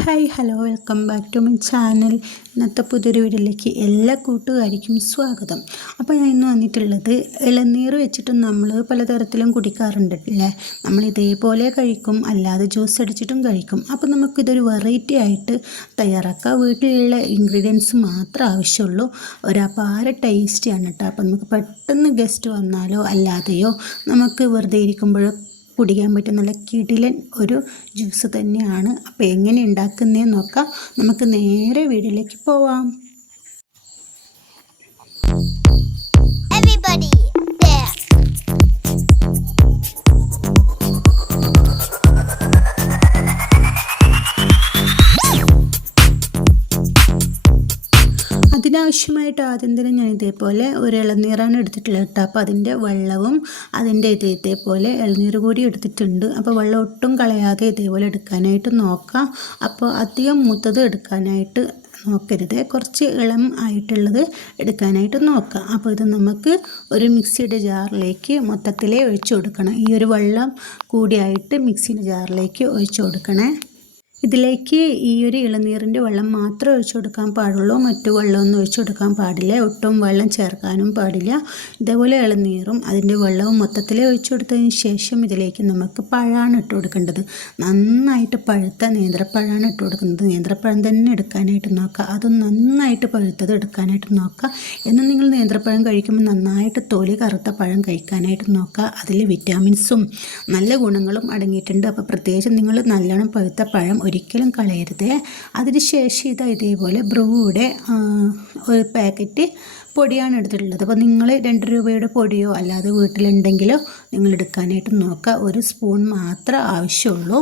Hi hello welcome back to my channel. ഇന്നത്തെ പുതിയൊരു വീഡിയോയിലേക്ക് എല്ലാ കൂട്ടുകാർക്കും സ്വാഗതം. അപ്പോൾ ഞാൻ ഇന്ന് വന്നിട്ടുള്ളത് ഇളനീർ വെച്ചിട്ട് നമ്മൾ പലതരത്തിലും കുടിക്കാറുണ്ട് അല്ലേ? നമ്മൾ ഇതേപോലെ കഴിക്കും അല്ലാതെ ജ്യൂസ് അടിച്ചിട്ടും കഴിക്കും. അപ്പോൾ നമുക്കിതൊരു വെറൈറ്റി ആയിട്ട് തയ്യാറാക്കാം. വീട്ടിലുള്ള ഇൻഗ്രീഡിയൻസ് മാത്രം ആവശ്യമുള്ളൂ. ഒരു അപാര ടേസ്റ്റിയാണ് കേട്ടോ. അപ്പോൾ നമുക്ക് പെട്ടെന്ന് ഗസ്റ്റ് വന്നാലോ അല്ലാതെയോ നമുക്ക് വെറുതെ ഇരിക്കുമ്പോഴോ കുടിക്കാൻ പറ്റും. നല്ല കിടിലൻ ഒരു ജ്യൂസ് തന്നെയാണ്. അപ്പോൾ എങ്ങനെ ഉണ്ടാക്കുന്നതെന്ന് നോക്കാം. നമുക്ക് നേരെ വീട്ടിലേക്ക് പോവാം. അതിനാവശ്യമായിട്ട് ആദ്യം തന്നെ ഞാൻ ഇതേപോലെ ഒരു ഇളനീറാണ് എടുത്തിട്ടുള്ളത് കേട്ടോ. അപ്പോൾ അതിന്റെ വെള്ളവും അതിന്റെ ഇത് ഇതേപോലെ ഇളനീർ കൂടി എടുത്തിട്ടുണ്ട്. അപ്പോൾ വെള്ളം ഒട്ടും കളയാതെ ഇതേപോലെ എടുക്കാനായിട്ട് നോക്കാം. അപ്പോൾ അധികം മൂത്തത് എടുക്കാനായിട്ട് നോക്കരുത്. കുറച്ച് ഇളം ആയിട്ടുള്ളത് എടുക്കാനായിട്ട് നോക്കാം. അപ്പോൾ ഇത് നമുക്ക് ഒരു മിക്സിയുടെ ജാറിലേക്ക് മൊത്തത്തിലേ ഒഴിച്ചു കൊടുക്കണം. ഈ ഒരു വെള്ളം കൂടിയായിട്ട് മിക്സിയുടെ ജാറിലേക്ക് ഒഴിച്ചു കൊടുക്കണേ. ഇതിലേക്ക് ഈ ഒരു ഇളനീരിന്റെ വെള്ളം മാത്രം ഒഴിച്ചു കൊടുക്കാൻ പാടുള്ളൂ. മറ്റു വെള്ളമൊന്നും ഒഴിച്ചു കൊടുക്കാൻ പാടില്ല. ഒട്ടും വെള്ളം ചേർക്കാനും പാടില്ല. ഇതേപോലെ ഇളനീറും അതിന്റെ വെള്ളവും മൊത്തത്തിൽ ഒഴിച്ചു കൊടുത്തതിന് ശേഷം ഇതിലേക്ക് നമുക്ക് പഴമാണ് ഇട്ട് കൊടുക്കേണ്ടത്. നന്നായിട്ട് പഴുത്ത നേന്ത്രപ്പഴമാണ് ഇട്ട് കൊടുക്കുന്നത്. നേന്ത്രപ്പഴം തന്നെ എടുക്കാനായിട്ട് നോക്കുക. അത് നന്നായിട്ട് പഴുത്തത് എടുക്കാനായിട്ട് നോക്കുക. എന്ന് നിങ്ങൾ നേന്ത്രപ്പഴം കഴിക്കുമ്പോൾ നന്നായിട്ട് തൊലി കറുത്ത പഴം കഴിക്കാനായിട്ട് നോക്കുക. അതിൽ വിറ്റാമിൻസും നല്ല ഗുണങ്ങളും അടങ്ങിയിട്ടുണ്ട്. അപ്പോൾ പ്രത്യേകിച്ച് നിങ്ങൾ നല്ലോണം പഴുത്ത പഴം ഒരിക്കലും കളയരുത്. അതിനുശേഷം ഇതാ ഇതേപോലെ ബ്രൂയുടെ ഒരു പാക്കറ്റ് പൊടിയാണ് എടുത്തിട്ടുള്ളത്. അപ്പോൾ നിങ്ങൾ രണ്ട് രൂപയുടെ പൊടിയോ അല്ലാതെ വീട്ടിലുണ്ടെങ്കിലോ നിങ്ങൾ എടുക്കാനായിട്ട് നോക്കുക. ഒരു സ്പൂൺ മാത്രമേ ആവശ്യമുള്ളൂ.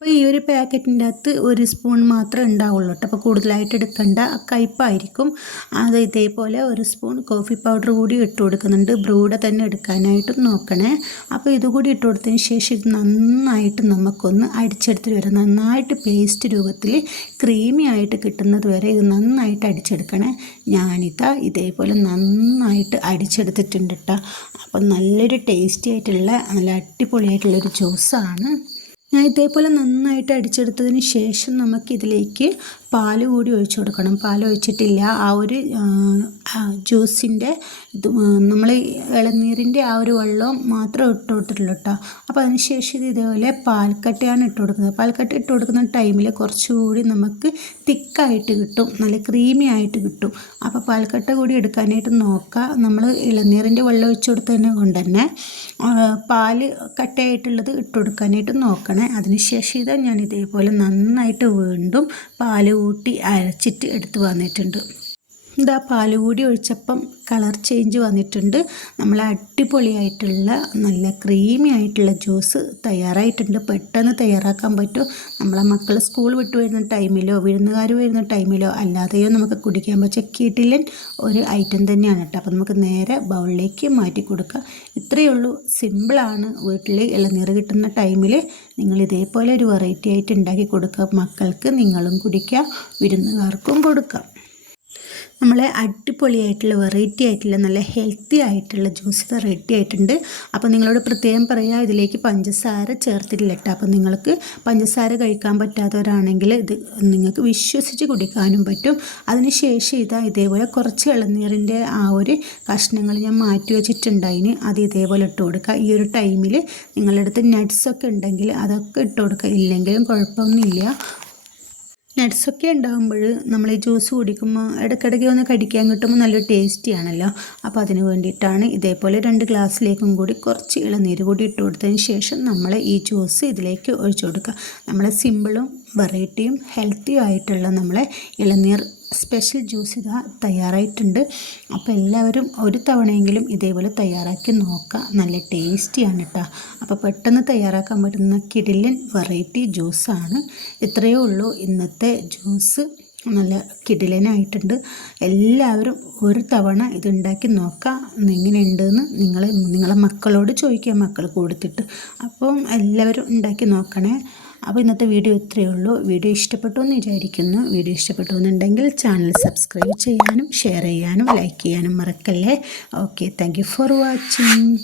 അപ്പോൾ ഈ ഒരു പാക്കറ്റിന്റെ അകത്ത് ഒരു സ്പൂൺ മാത്രമേ ഉണ്ടാവുള്ളൂ കേട്ടോ. അപ്പോൾ കൂടുതലായിട്ട് എടുക്കേണ്ട. കയ്പായിരിക്കും അത് ഇതേപോലെ ഒരു സ്പൂൺ കോഫി പൗഡർ കൂടി ഇട്ട് കൊടുക്കുന്നുണ്ട്. ബ്രൂടെ തന്നെ എടുക്കാനായിട്ടും നോക്കണേ. അപ്പോൾ ഇതുകൂടി ഇട്ട് കൊടുത്തതിന് ശേഷം ഇത് നന്നായിട്ട് നമുക്കൊന്ന് അടിച്ചെടുത്തിട്ട് വരാം. നന്നായിട്ട് പേസ്റ്റ് രൂപത്തിൽ ക്രീമി ആയിട്ട് കിട്ടുന്നത് വരെ ഇത് നന്നായിട്ട് അടിച്ചെടുക്കണേ. ഞാനിതാ ഇതേപോലെ നന്നായിട്ട് അടിച്ചെടുത്തിട്ടുണ്ട് കേട്ടോ. അപ്പം നല്ലൊരു ടേസ്റ്റി ആയിട്ടുള്ള നല്ല അടിപൊളിയായിട്ടുള്ളൊരു ജ്യൂസാണ്. ഞാൻ ഇതേപോലെ നന്നായിട്ട് അടിച്ചെടുത്തതിന് ശേഷം നമുക്കിതിലേക്ക് പാൽ കൂടി ഒഴിച്ചു കൊടുക്കണം. പാൽ ഒഴിച്ചിട്ടില്ല. ആ ഒരു ജ്യൂസിന്റെ ഇത് നമ്മൾ ഇളനീരിന്റെ ആ ഒരു വെള്ളം മാത്രം ഇട്ട് കൊടുത്തിട്ടുള്ളൂ കേട്ടോ. അപ്പോൾ അതിനുശേഷം ഇത് ഇതേപോലെ പാൽക്കട്ടയാണ് ഇട്ട് കൊടുക്കുന്നത്. പാൽക്കട്ട ഇട്ട് കൊടുക്കുന്ന ടൈമിൽ കുറച്ചുകൂടി നമുക്ക് തിക്കായിട്ട് കിട്ടും. നല്ല ക്രീമി ആയിട്ട് കിട്ടും. അപ്പോൾ പാൽക്കട്ട കൂടി എടുക്കാനായിട്ട് നോക്കുക നമ്മൾ ഇളനീരിന്റെ വെള്ളം ഒഴിച്ചു കൊടുത്തതിനെ കൊണ്ട് തന്നെ പാൽ കട്ടയായിട്ടുള്ളത് ഇട്ട് കൊടുക്കാനായിട്ട് നോക്കണേ. അതിനുശേഷം ഇത് ഞാൻ ഇതേപോലെ നന്നായിട്ട് വീണ്ടും പാൽ കൂട്ടി അരച്ചിട്ട് എടുത്ത് വന്നിട്ടുണ്ട്. ഇതാ പാൽ കൂടി ഒഴിച്ചപ്പം കളർ ചേഞ്ച് വന്നിട്ടുണ്ട്. നമ്മൾ അടിപൊളിയായിട്ടുള്ള നല്ല ക്രീമി ആയിട്ടുള്ള ജ്യൂസ് തയ്യാറായിട്ടുണ്ട്. പെട്ടെന്ന് തയ്യാറാക്കാൻ പറ്റും. നമ്മളെ മക്കൾ സ്കൂൾ വിട്ടു വരുന്ന ടൈമിലോ വിരുന്നുകാർ വരുന്ന ടൈമിലോ അല്ലാതെയോ നമുക്ക് കുടിക്കാൻ പറ്റിയ കിടിലൻ ഒരു ഐറ്റം തന്നെയാണ് കേട്ടോ. അപ്പോൾ നമുക്ക് നേരെ ബൗളിലേക്ക് മാറ്റി കൊടുക്കുക ഇത്രയേ ഉള്ളൂ. സിമ്പിളാണ് വീട്ടിൽ ഇളനീർ കിട്ടുന്ന ടൈമിൽ നിങ്ങൾ ഇതേപോലെ ഒരു വെറൈറ്റി ആയിട്ട് ഉണ്ടാക്കി കൊടുക്കുക മക്കൾക്ക് നിങ്ങളും കുടിക്കുക വിരുന്നുകാർക്കും കൊടുക്കാം. നമ്മളെ അടിപൊളിയായിട്ടുള്ള വെറൈറ്റി ആയിട്ടുള്ള നല്ല ഹെൽത്തി ആയിട്ടുള്ള ജ്യൂസ് റെഡി ആയിട്ടുണ്ട്. അപ്പോൾ നിങ്ങളോട് പ്രത്യേകം പറയാം ഇതിലേക്ക് പഞ്ചസാര ചേർത്തിട്ടില്ല കേട്ടോ അപ്പോൾ നിങ്ങൾക്ക് പഞ്ചസാര കഴിക്കാൻ പറ്റാത്തവരാണെങ്കിൽ ഇത് നിങ്ങൾക്ക് വിശ്വസിച്ച് കുടിക്കാനും പറ്റും. അതിനുശേഷം ഇതാ ഇതേപോലെ കുറച്ച് ഇളനീറിന്റെ ആ ഒരു കഷ്ണങ്ങൾ ഞാൻ മാറ്റി വെച്ചിട്ടുണ്ടായിന്. അത് ഇതേപോലെ ഇട്ട് കൊടുക്കുക. ഈ ഒരു ടൈമിൽ നിങ്ങളുടെ അടുത്ത് നട്ട്സൊക്കെ ഉണ്ടെങ്കിൽ അതൊക്കെ ഇട്ട് കൊടുക്കുക. ഇല്ലെങ്കിലും കുഴപ്പമൊന്നുമില്ല. നട്ട്സൊക്കെ ഉണ്ടാകുമ്പോൾ നമ്മൾ ഈ ജ്യൂസ് കുടിക്കുമ്പോൾ ഇടയ്ക്കിടയ്ക്ക് ഒന്ന് കടിക്കാൻ കിട്ടുമ്പോൾ നല്ല ടേസ്റ്റി ആണല്ലോ. അപ്പോൾ അതിന് വേണ്ടിയിട്ടാണ് ഇതേപോലെ രണ്ട് ഗ്ലാസ്സിലേക്കും കൂടി കുറച്ച് ഇളനീര് കൂടി ഇട്ട് കൊടുത്തതിന് ശേഷം നമ്മൾ ഈ ജ്യൂസ് ഇതിലേക്ക് ഒഴിച്ചു കൊടുക്കുക. നമ്മളെ സിമ്പിളും വെറൈറ്റിയും ഹെൽത്തിയും ആയിട്ടുള്ള നമ്മളെ ഇളനീർ സ്പെഷ്യൽ ജ്യൂസ് ഇതാ തയ്യാറായിട്ടുണ്ട്. അപ്പോൾ എല്ലാവരും ഒരു തവണയെങ്കിലും ഇതേപോലെ തയ്യാറാക്കി നോക്കുക. നല്ല ടേസ്റ്റിയാണ് കേട്ടോ അപ്പോൾ പെട്ടെന്ന് തയ്യാറാക്കാൻ പറ്റുന്ന കിടിലൻ വെറൈറ്റി ജ്യൂസാണ് ഇത്രയേ ഉള്ളൂ. ഇന്നത്തെ ജ്യൂസ് നല്ല കിടിലനായിട്ടുണ്ട്. എല്ലാവരും ഒരു തവണ ഇതുണ്ടാക്കി നോക്കാം എങ്ങനെയുണ്ടെന്ന് നിങ്ങൾ നിങ്ങളെ മക്കളോട് ചോദിക്കുക. മക്കൾ കൊടുത്തിട്ട്. അപ്പം എല്ലാവരും ഉണ്ടാക്കി നോക്കണേ. അപ്പോൾ ഇന്നത്തെ വീഡിയോ ഇത്രയേ ഉള്ളൂ. വീഡിയോ ഇഷ്ടപ്പെട്ടു എന്ന് വിചാരിക്കുന്നു. വീഡിയോ ഇഷ്ടപ്പെട്ടു എന്നുണ്ടെങ്കിൽ ചാനൽ സബ്സ്ക്രൈബ് ചെയ്യാനും ഷെയർ ചെയ്യാനും ലൈക്ക് ചെയ്യാനും മറക്കല്ലേ? Okay thank for watching.